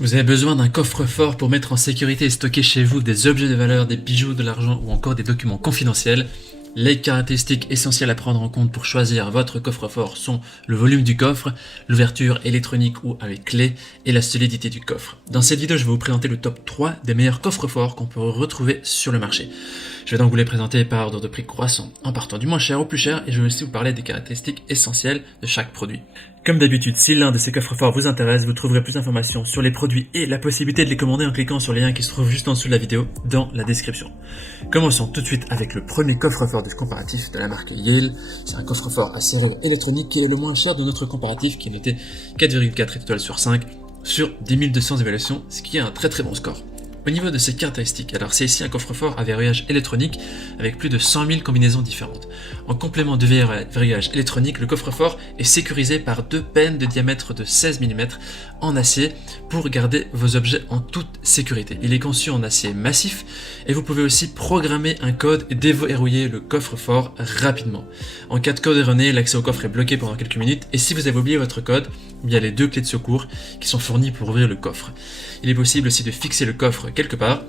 Vous avez besoin d'un coffre-fort pour mettre en sécurité et stocker chez vous des objets de valeur, des bijoux, de l'argent ou encore des documents confidentiels. Les caractéristiques essentielles à prendre en compte pour choisir votre coffre-fort sont le volume du coffre, l'ouverture électronique ou avec clé et la solidité du coffre. Dans cette vidéo, je vais vous présenter le top 3 des meilleurs coffres-forts qu'on peut retrouver sur le marché. Je vais donc vous les présenter par ordre de prix croissant, en partant du moins cher au plus cher, et je vais aussi vous parler des caractéristiques essentielles de chaque produit. Comme d'habitude, si l'un de ces coffres-forts vous intéresse, vous trouverez plus d'informations sur les produits et la possibilité de les commander en cliquant sur les liens qui se trouvent juste en dessous de la vidéo dans la description. Commençons tout de suite avec le premier coffre-fort du comparatif de la marque Yale. C'est un coffre-fort à serrure électronique qui est le moins cher de notre comparatif, qui est noté 4,4 étoiles sur 5 sur 10 200 évaluations, ce qui est un très bon score. Au niveau de ses caractéristiques, alors c'est ici un coffre-fort à verrouillage électronique avec plus de 100 000 combinaisons différentes. En complément de verrouillage électronique, le coffre-fort est sécurisé par deux pennes de diamètre de 16 mm en acier pour garder vos objets en toute sécurité. Il est conçu en acier massif et vous pouvez aussi programmer un code et déverrouiller le coffre-fort rapidement. En cas de code erroné, l'accès au coffre est bloqué pendant quelques minutes et si vous avez oublié votre code, il y a les deux clés de secours qui sont fournies pour ouvrir le coffre. Il est possible aussi de fixer le coffre quelque part.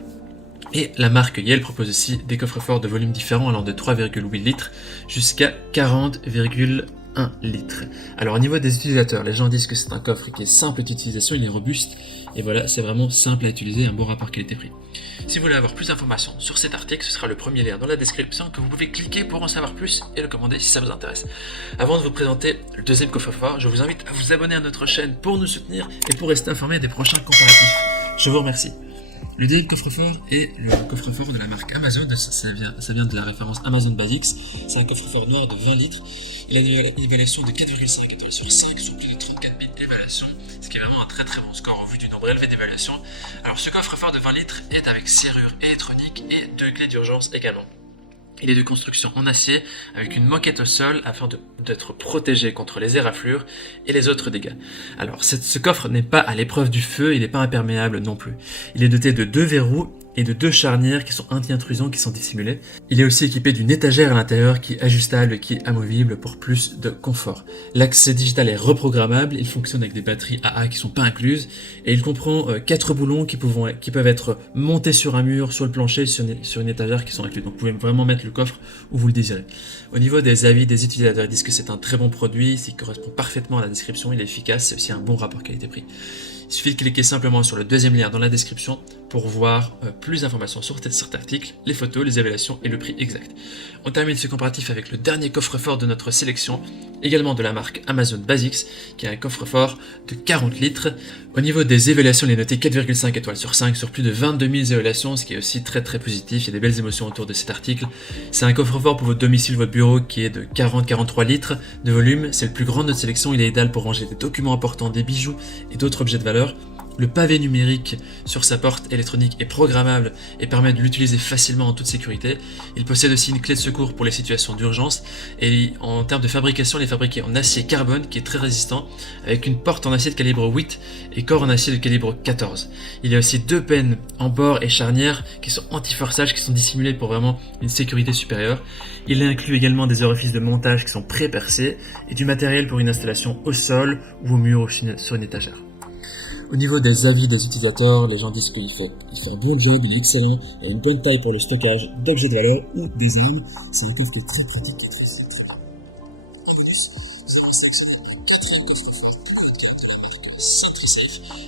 Et la marque Yale propose aussi des coffres-forts de volume différents allant de 3,8 litres jusqu'à 40,1 litres. Alors au niveau des utilisateurs, les gens disent que c'est un coffre qui est simple d'utilisation, il est robuste et voilà, c'est vraiment simple à utiliser, un bon rapport qualité-prix. Si vous voulez avoir plus d'informations sur cet article, ce sera le premier lien dans la description que vous pouvez cliquer pour en savoir plus et le commander si ça vous intéresse. Avant de vous présenter le deuxième coffre-fort, je vous invite à vous abonner à notre chaîne pour nous soutenir et pour rester informé des prochains comparatifs. Je vous remercie. Le deuxième coffre-fort est le coffre-fort de la marque Amazon, ça vient de la référence Amazon Basics. C'est un coffre-fort noir de 20 litres. Il a une évaluation de 4,5 étoiles sur 5 sur plus de 34 000 évaluations, ce qui est vraiment un très bon score au vu du nombre élevé d'évaluations. Alors ce coffre-fort de 20 litres est avec serrure électronique et deux clés d'urgence également. Il est de construction en acier avec une moquette au sol afin d'être protégé contre les éraflures et les autres dégâts. Alors ce coffre n'est pas à l'épreuve du feu, il n'est pas imperméable non plus. Il est doté de deux verrous et de deux charnières qui sont anti-intrusants qui sont dissimulées. Il est aussi équipé d'une étagère à l'intérieur qui est ajustable et qui est amovible pour plus de confort. L'accès digital est reprogrammable, il fonctionne avec des batteries AA qui ne sont pas incluses et il comprend 4 boulons qui peuvent être montés sur un mur, sur le plancher, sur une étagère qui sont inclus. Donc vous pouvez vraiment mettre le coffre où vous le désirez. Au niveau des avis des utilisateurs, ils disent que c'est un très bon produit, il correspond parfaitement à la description, il est efficace, c'est aussi un bon rapport qualité-prix. Il suffit de cliquer simplement sur le deuxième lien dans la description pour voir plus d'informations sur cet article, les photos, les évaluations et le prix exact. On termine ce comparatif avec le dernier coffre-fort de notre sélection, également de la marque Amazon Basics, qui est un coffre-fort de 40 litres. Au niveau des évaluations, il est noté 4,5 étoiles sur 5 sur plus de 22 000 évaluations, ce qui est aussi très positif, il y a des belles émotions autour de cet article. C'est un coffre-fort pour votre domicile, votre bureau, qui est de 40-43 litres de volume, c'est le plus grand de notre sélection, il est idéal pour ranger des documents importants, des bijoux et d'autres objets de valeur. Le pavé numérique sur sa porte électronique est programmable et permet de l'utiliser facilement en toute sécurité. Il possède aussi une clé de secours pour les situations d'urgence et en termes de fabrication, il est fabriqué en acier carbone qui est très résistant avec une porte en acier de calibre 8 et corps en acier de calibre 14. Il y a aussi deux pennes en bord et charnière qui sont anti-forçage, qui sont dissimulées pour vraiment une sécurité supérieure. Il inclut également des orifices de montage qui sont pré-percés et du matériel pour une installation au sol ou au mur ou sur une étagère. Au niveau des avis des utilisateurs, les gens disent qu'il fait un bon job, il est excellent, il a une bonne taille pour le stockage d'objets de valeur ou des armes. C'est un coffre qui est très pratique, qui est très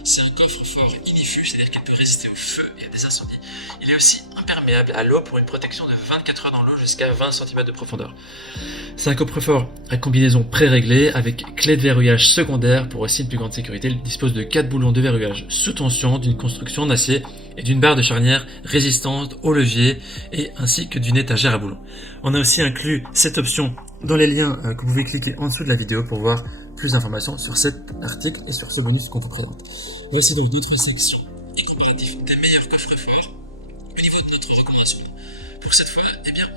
c'est un coffre-fort ignifuge, c'est-à-dire qu'il peut résister au feu et à des incendies. Il est aussi imperméable à l'eau pour une protection de 24 heures dans l'eau jusqu'à 20 cm de profondeur. C'est un coffre-fort à combinaison pré-réglée avec clé de verrouillage secondaire pour aussi une plus grande sécurité. Il dispose de 4 boulons de verrouillage sous tension, d'une construction en acier et d'une barre de charnière résistante au levier et ainsi que d'une étagère à boulons. On a aussi inclus cette option dans les liens que vous pouvez cliquer en dessous de la vidéo pour voir plus d'informations sur cet article et sur ce bonus qu'on vous présente. Voici donc d'autres sections et comparatifs des meilleurs coffres-forts au niveau de notre recommandation. Pour cette fois,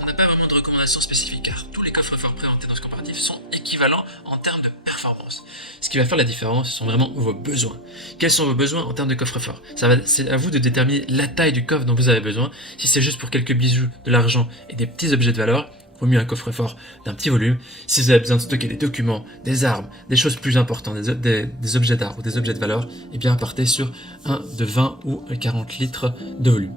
on n'a pas vraiment de recommandation spécifique car tous les coffres-forts présentés dans ce comparatif sont équivalents en termes de performance. Ce qui va faire la différence, ce sont vraiment vos besoins. Quels sont vos besoins en termes de coffre-fort? C'est à vous de déterminer la taille du coffre dont vous avez besoin. Si c'est juste pour quelques bijoux, de l'argent et des petits objets de valeur, vaut mieux un coffre-fort d'un petit volume. Si vous avez besoin de stocker des documents, des armes, des choses plus importantes, des objets d'art ou des objets de valeur, eh bien partez sur un de 20 ou 40 litres de volume.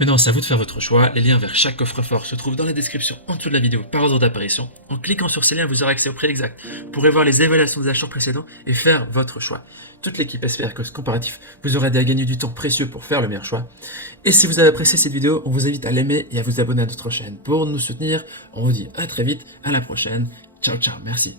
Maintenant, c'est à vous de faire votre choix. Les liens vers chaque coffre-fort se trouvent dans la description en dessous de la vidéo par ordre d'apparition. En cliquant sur ces liens, vous aurez accès au prix exact. Vous pourrez voir les évaluations des achats précédents et faire votre choix. Toute l'équipe espère que ce comparatif vous aura aidé à gagner du temps précieux pour faire le meilleur choix. Et si vous avez apprécié cette vidéo, on vous invite à l'aimer et à vous abonner à notre chaîne pour nous soutenir. On vous dit à très vite, à la prochaine. Ciao ciao, merci.